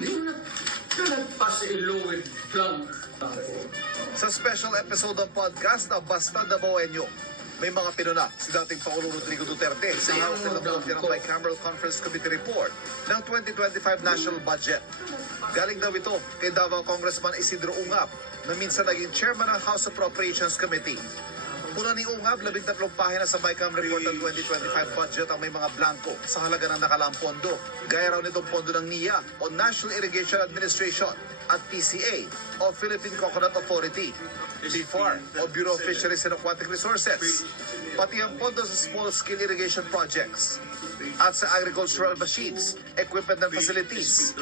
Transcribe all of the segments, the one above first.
You cannot pass a law with blank. Sa special episode ng podcast na Basta Dabawenyo, may mga pinuna si dating Pangulong Rodrigo Duterte sa House ng Bicameral Conference Committee report ng 2025 national budget. Galing daw ito kay Davao Congressman Isidro Ungab na minsan naging chairman ng House Appropriations Committee. Puna ni Ungab, 13 pahina sa Bicam report ng 2025 budget ang may mga blanco sa halaga ng nakalaang pondo. Gaya raw nitong pondo ng NIA o National Irrigation Administration at PCA o Philippine Coconut Authority, BIFAR o Bureau of Fisheries and Aquatic Resources, pati ang pondo sa small-scale irrigation projects at sa agricultural machines, equipment and facilities.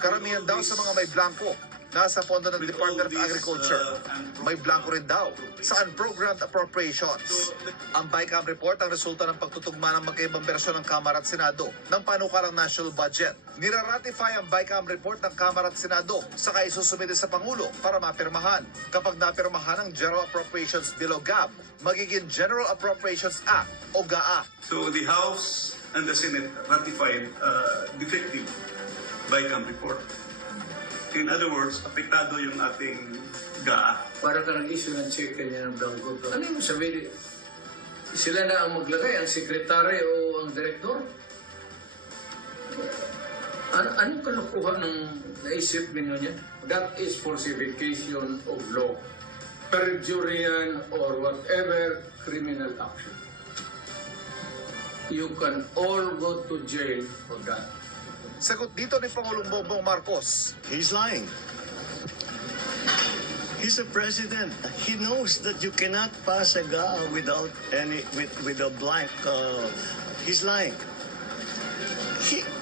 Karamihan daw sa mga may blanco nasa pondo ng Department of Agriculture. May blanco rin daw sa unprogrammed appropriations. Ang BICAM report ang resulta ng pagtutugma ng magkaibang bersyon ng Kamara at Senado ng panukalang national budget. Niraratify ang BICAM report ng Kamara at Senado saka isusumite sa Pangulo para mapirmahan. Kapag napirmahan ang General Appropriations Bill o GAB, magiging General Appropriations Act o GAA. So the House and the Senate ratified defective BICAM report. In other words, apektado yung ating GAA. Para ka nag-issue ng check kanya ng blanco. Ano yung sabihin? Sila na ang maglagay, ang sekretary o ang direktor? Anong kalukuhan ng naisip ninyo niya? That is falsification of law, perjury or whatever criminal action. You can all go to jail for that. Sagot dito ni Pangulong Bongbong Marcos. He's lying. He's a president. He knows that you cannot pass a GAA without with a blank. He's lying.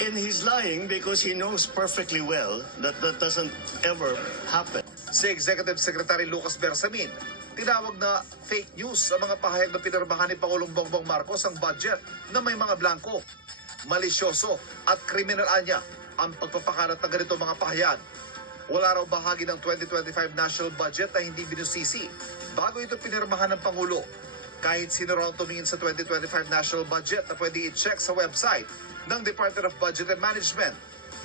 He's lying because he knows perfectly well that that doesn't ever happen. Si Executive Secretary Lucas Bersamin, tinawag na fake news sa mga pahayag na pinirmahan ni Pangulong Bongbong Marcos ang budget na may mga blanco. Malisyoso at kriminal anya ang pagpapakalat ng ganito mga pahayag. Wala raw bahagi ng 2025 national budget na hindi binusisi bago ito pinirmahan ng Pangulo. Kahit sino raw tumingin sa 2025 national budget na pwede i-check sa website ng Department of Budget and Management,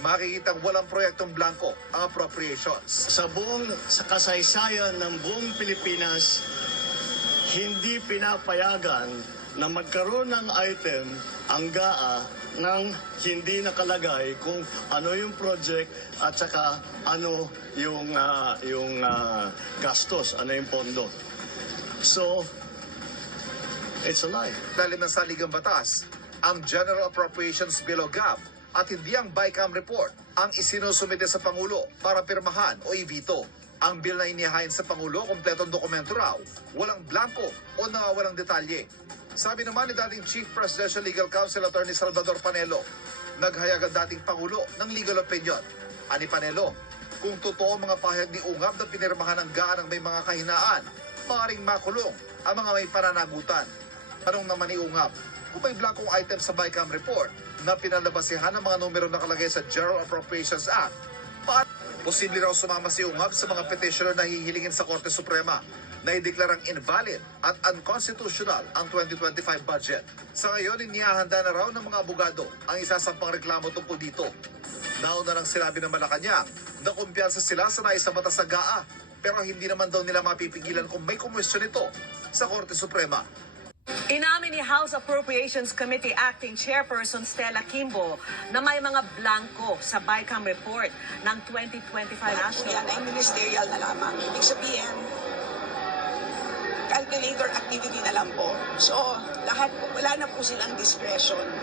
makikitang walang proyektong blanco ang appropriations. Sa kasaysayan ng buong Pilipinas, hindi pinapayagan na magkaroon ng item ang GAA nang hindi nakalagay kung ano yung project at saka ano yung gastos, ano yung pondo. So, it's a lie. Dahil ng saligang batas, ang General Appropriations Bill o GAB at hindi ang BICAM report ang isinusumite sa Pangulo para pirmahan o i-veto. Ang bill na inihain sa Pangulo, kompletong dokumento raw, walang blanco o nawawalang detalye. Sabi naman ni dating Chief Presidential Legal Counsel Attorney Salvador Panelo, naghayag ang dating Pangulo ng legal opinion. Ani Panelo, kung totoo mga pahayag ni Ungab na pinirmahan ng GAA ng may mga kahinaan, maaaring makulong ang mga may pananagutan. Tanong naman ni Ungab, kung may blankong item sa BICAM report na pinalabasihan ng mga numero nakalagay sa General Appropriations Act, posible raw sumama si Ungab sa mga petitioner na hihilingin sa Korte Suprema na ideklarang invalid at unconstitutional ang 2025 budget. Sa ngayon, inihahanda na raw ng mga abogado ang isasampang reklamo tungkol dito. Nauna nang sinabi ng Malacanang na kumpiyansa sila sa naisabata sa GAA, pero hindi naman daw nila mapipigilan kung may kumwestiyon ito sa Korte Suprema. Inamin ni House Appropriations Committee Acting Chairperson Stella Kimbo na may mga blanco sa BICAM report ng 2025 national. Yan ay ministerial na lamang. Ibig sabihin, calculator activity na lang po. So, wala na po silang discretion.